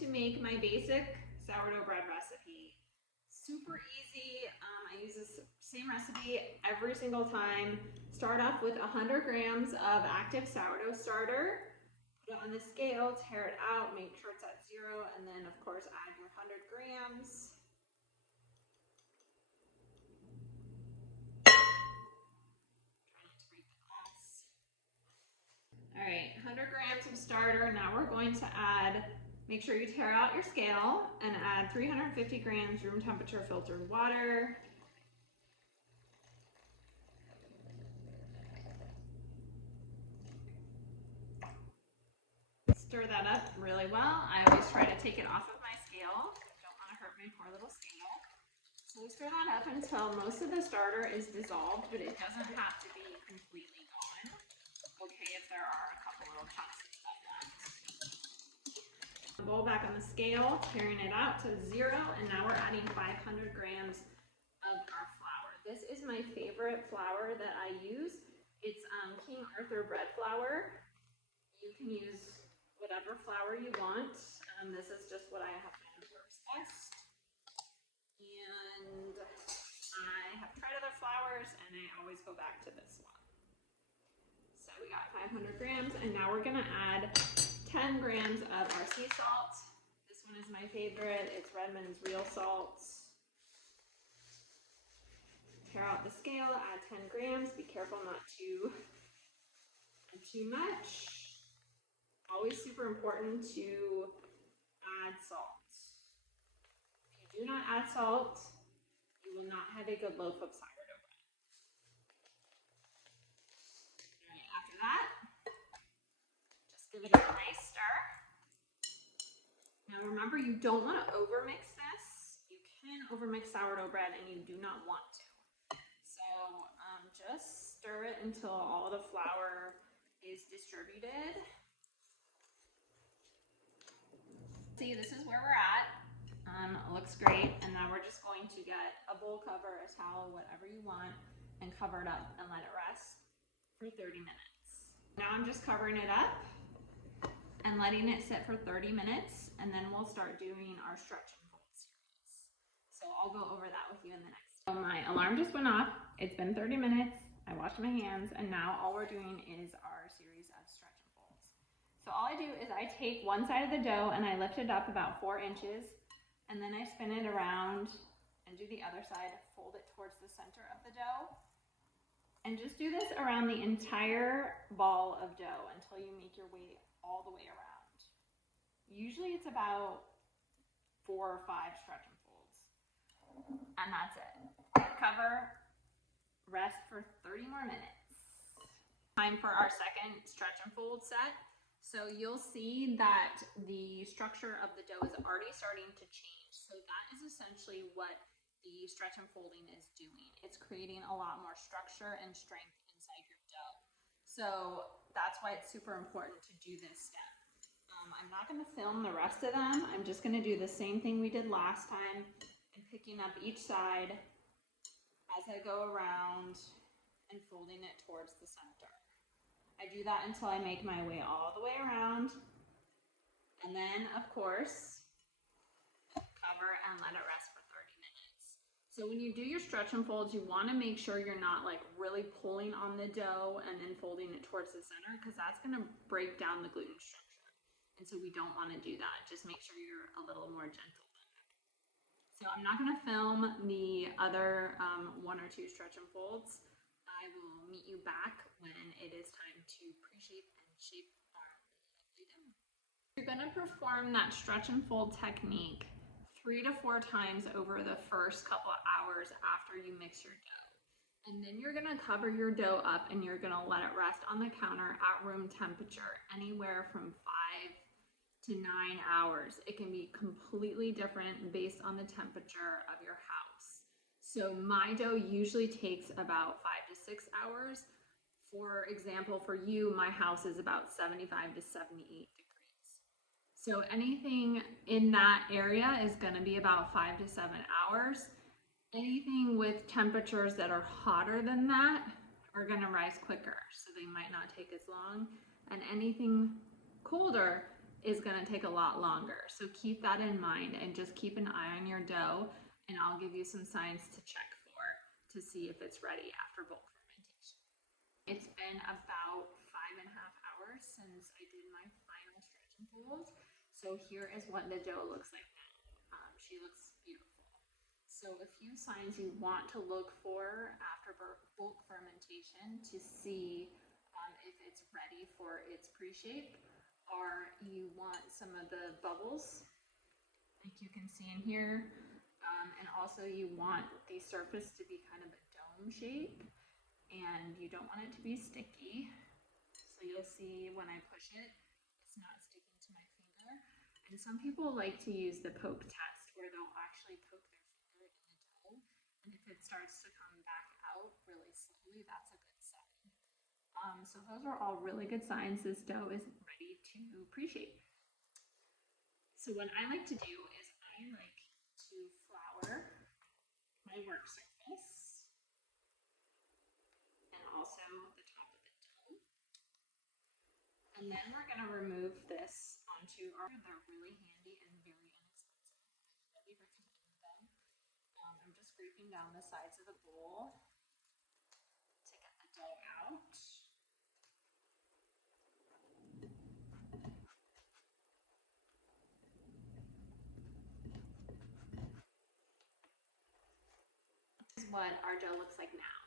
to make my basic sourdough bread recipe. Super easy. I use this same recipe every single time. Start off with 100 grams of active sourdough starter. Put it on the scale, tear it out, make sure it's at 0, and then of course add your 100 grams. All right, 100 grams of starter. Now we're going to add, make sure you tear out your scale and add 350 grams room temperature filtered water. Stir that up really well. I always try to take it off of my scale. Don't want to hurt my poor little scale. So we stir that up until most of the starter is dissolved, but it doesn't have to be completely gone. Okay, if there are a couple little chunks of stuff left. Bowl back on the scale, tearing it out to 0, and now we're adding 500 grams of our flour. This is my favorite flour that I use. It's King Arthur bread flour. You can use whatever flour you want. This is just what I have found works best. And I have tried other flours and I always go back to this one. So we got 500 grams and now we're gonna add 10 grams of our sea salt. This one is my favorite. It's Redmond's Real Salt. Tear out the scale, add 10 grams. Be careful not to add too much. Always super important to add salt. If you do not add salt, you will not have a good loaf of sourdough bread. All right, after that, just give it a nice stir. Now remember, you don't want to overmix this. You can overmix sourdough bread and you do not want to. So just stir it until all the flour is distributed. See, this is where we're at. It looks great, and now we're just going to get a bowl cover, a towel, whatever you want, and cover it up and let it rest for 30 minutes. Now I'm just covering it up and letting it sit for 30 minutes, and then we'll start doing our stretch and fold series. So I'll go over that with you in the next. So my alarm just went off. It's been 30 minutes. I washed my hands, and now all we're doing is our series of stretch. So all I do is I take one side of the dough and I lift it up about 4 inches, and then I spin it around and do the other side, fold it towards the center of the dough, and just do this around the entire ball of dough until you make your way all the way around. Usually it's about 4 or 5 stretch and folds, and that's it. Cover, rest for 30 more minutes. Time for our second stretch and fold set. So you'll see that the structure of the dough is already starting to change. So that is essentially what the stretch and folding is doing. It's creating a lot more structure and strength inside your dough. So that's why it's super important to do this step. I'm not going to film the rest of them. I'm just going to do the same thing we did last time and picking up each side as I go around and folding it towards the center. I do that until I make my way all the way around, and then of course cover and let it rest for 30 minutes. So when you do your stretch and folds, you want to make sure you're not like really pulling on the dough and then folding it towards the center, because that's going to break down the gluten structure, and so we don't want to do that. Just make sure you're a little more gentle than that. So I'm not going to film the other 1 or 2 stretch and folds. I will meet you back when it is time to pre-shape and shape our lovely dough. You're going to perform that stretch and fold technique 3 to 4 times over the first couple of hours after you mix your dough. And then you're going to cover your dough up and you're going to let it rest on the counter at room temperature, anywhere from 5 to 9 hours. It can be completely different based on the temperature of your house. So my dough usually takes about 5 to 6 hours. For example, for you, my house is about 75 to 78 degrees. So anything in that area is going to be about 5 to 7 hours. Anything with temperatures that are hotter than that are going to rise quicker, so they might not take as long. And anything colder is going to take a lot longer. So keep that in mind and just keep an eye on your dough, and I'll give you some signs to check for to see if it's ready after bulk fermentation. It's been about 5.5 hours since I did my final stretch and fold. So here is what the dough looks like now. She looks beautiful. So a few signs you want to look for after bulk fermentation to see if it's ready for its pre-shape are you want some of the bubbles, like you can see in here, and also you want the surface to be kind of a dome shape, and you don't want it to be sticky. So you'll see when I push it, it's not sticking to my finger. And some people like to use the poke test where they'll actually poke their finger in the dough, and if it starts to come back out really slowly, that's a good sign. So those are all really good signs this dough is ready to pre-shape. So what I like to do is I like to flour my work surface and also the top of the dough. And then we're going to remove this onto our, they're really handy and very inexpensive. I highly recommend them. I'm just scraping down the sides of the bowl to get the dough out. This is what our dough looks like now.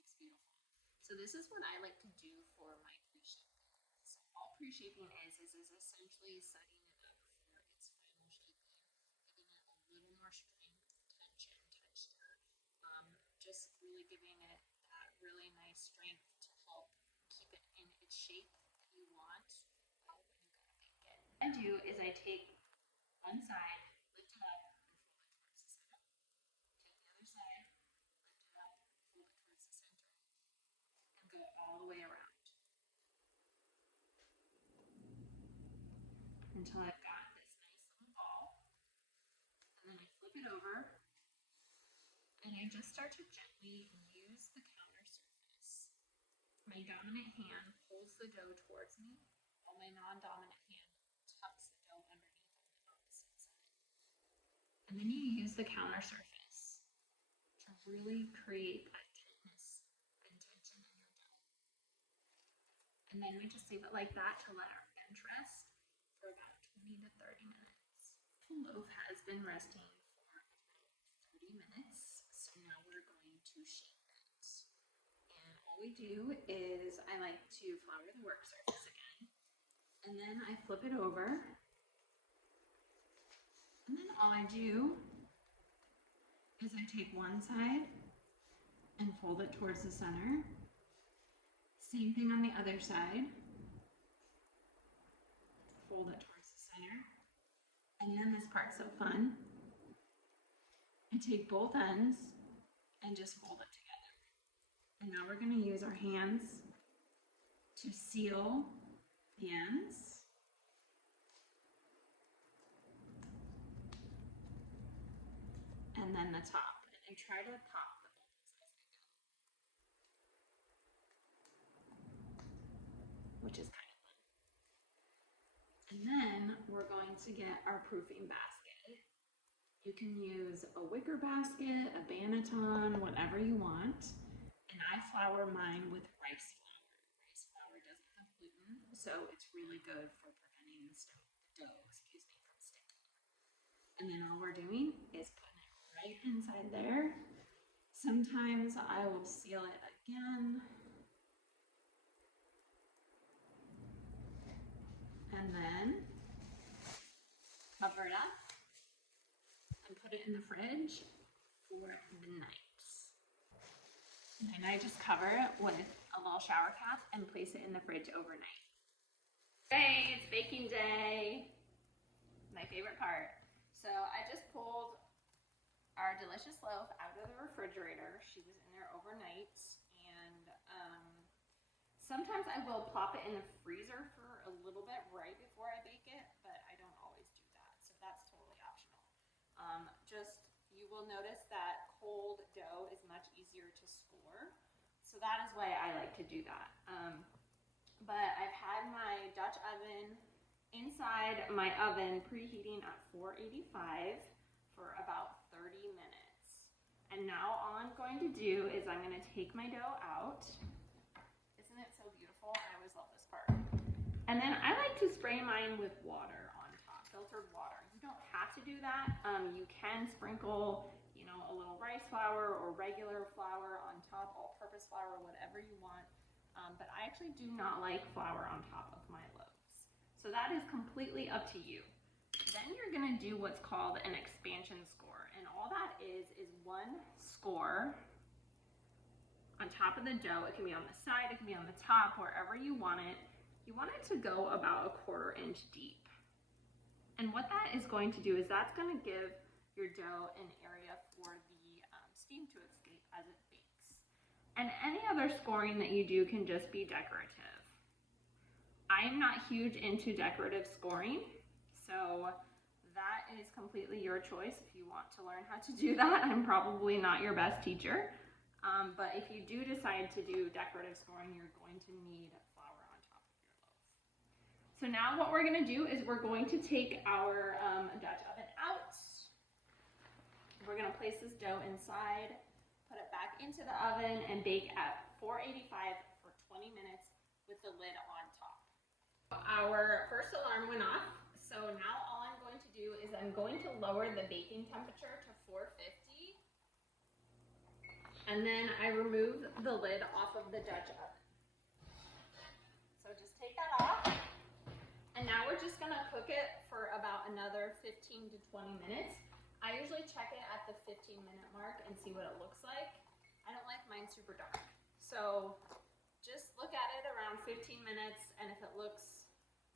It looks beautiful. So this is what I like to do for my pre-shaping. So all pre-shaping is essentially setting it up for its final shaping, giving it a little more strength, tension, texture, just really giving it that really nice strength to help keep it in its shape that you want when you go to bake it. What I do is I take one side, lift it up, and fold it towards the center. Take the other side, lift it up, fold it towards the center, and go all the way around until I've got this nice little ball. And then I flip it over, and I just start to gently use the counter surface. My dominant hand pulls the dough towards me, while my non-dominant hand tucks the dough underneath on the opposite side. And then you use the counter surface to really create that tightness and tension in your dough. And then we just leave it like that to let our bench rest for about 20 to 30 minutes. The loaf has been resting for about 30 minutes, so now we're going to shape it. And all we do is I like to flour the work surface again, and then I flip it over, and then all I do is I take one side and fold it towards the center. Same thing on the other side. Fold it towards the center. And then this part's so fun. I take both ends and just fold it together. And now we're going to use our hands to seal the ends. And then the top. And I try to pop the bubbles as I go, which is kind of fun. And then we're going to get our proofing basket. You can use a wicker basket, a banneton, whatever you want. And I flour mine with rice flour. Rice flour doesn't have gluten, so it's really good for preventing the dough, from sticking. And then all we're doing is putting it right inside there. Sometimes I will seal it again. And then cover it up and put it in the fridge for the night. And I just cover it with a little shower cap and place it in the fridge overnight. Hey, it's baking day. My favorite part. So I just pulled our delicious loaf out of the refrigerator. She was in there overnight, and sometimes I will plop it in the freezer for a little bit right before I bake it, but I don't always do that, so that's totally optional. You will notice that cold dough is much easier to score, so that is why I like to do that. But I've had my Dutch oven inside my oven, preheating at 485 for about 30 minutes. And now all I'm going to do is I'm going to take my dough out. Isn't it so beautiful? I always love this part. And then I like to spray mine with water on top, filtered water. You don't have to do that. You can sprinkle, you know, a little rice flour or regular flour on top, all-purpose flour, whatever you want. But I actually do not like flour on top of my loaves. So that is completely up to you. Then you're gonna do what's called an expansion score. And all that is one score on top of the dough. It can be on the side, it can be on the top, wherever you want it. You want it to go about 1/4 inch deep. And what that is going to do is that's gonna give your dough an area for the steam to escape as it bakes. And any other scoring that you do can just be decorative. I'm not huge into decorative scoring, so that is completely your choice. If you want to learn how to do that, I'm probably not your best teacher. But if you do decide to do decorative scoring, you're going to need flour on top of your loaf. So now what we're gonna do is we're going to take our Dutch oven out. We're gonna place this dough inside, put it back into the oven, and bake at 485 for 20 minutes with the lid on top. Our first alarm went off, so now all I'm going to do is I'm going to lower the baking temperature to 450, and then I remove the lid off of the Dutch oven. So just take that off, and now we're just gonna cook it for about another 15 to 20 minutes. I usually check it at the 15-minute mark and see what it looks like. I don't like mine super dark. So just look at it around 15 minutes, and if it looks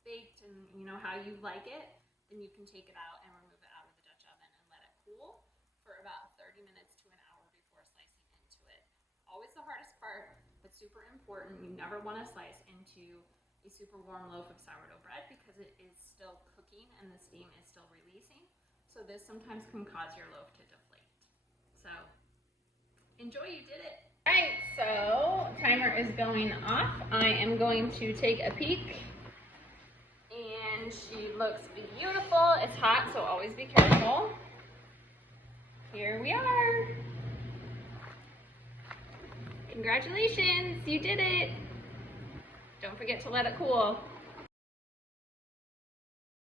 baked and you know how you like it, then you can take it out and remove it out of the Dutch oven and let it cool for about 30 minutes to an hour before slicing into it. Always the hardest part, but super important. You never want to slice into a super warm loaf of sourdough bread because it is still cooking and the steam is still releasing. So this sometimes can cause your loaf to deflate. So enjoy, you did it. All right, so timer is going off. I am going to take a peek, and she looks beautiful. It's hot, so always be careful. Here we are. Congratulations, you did it. Don't forget to let it cool.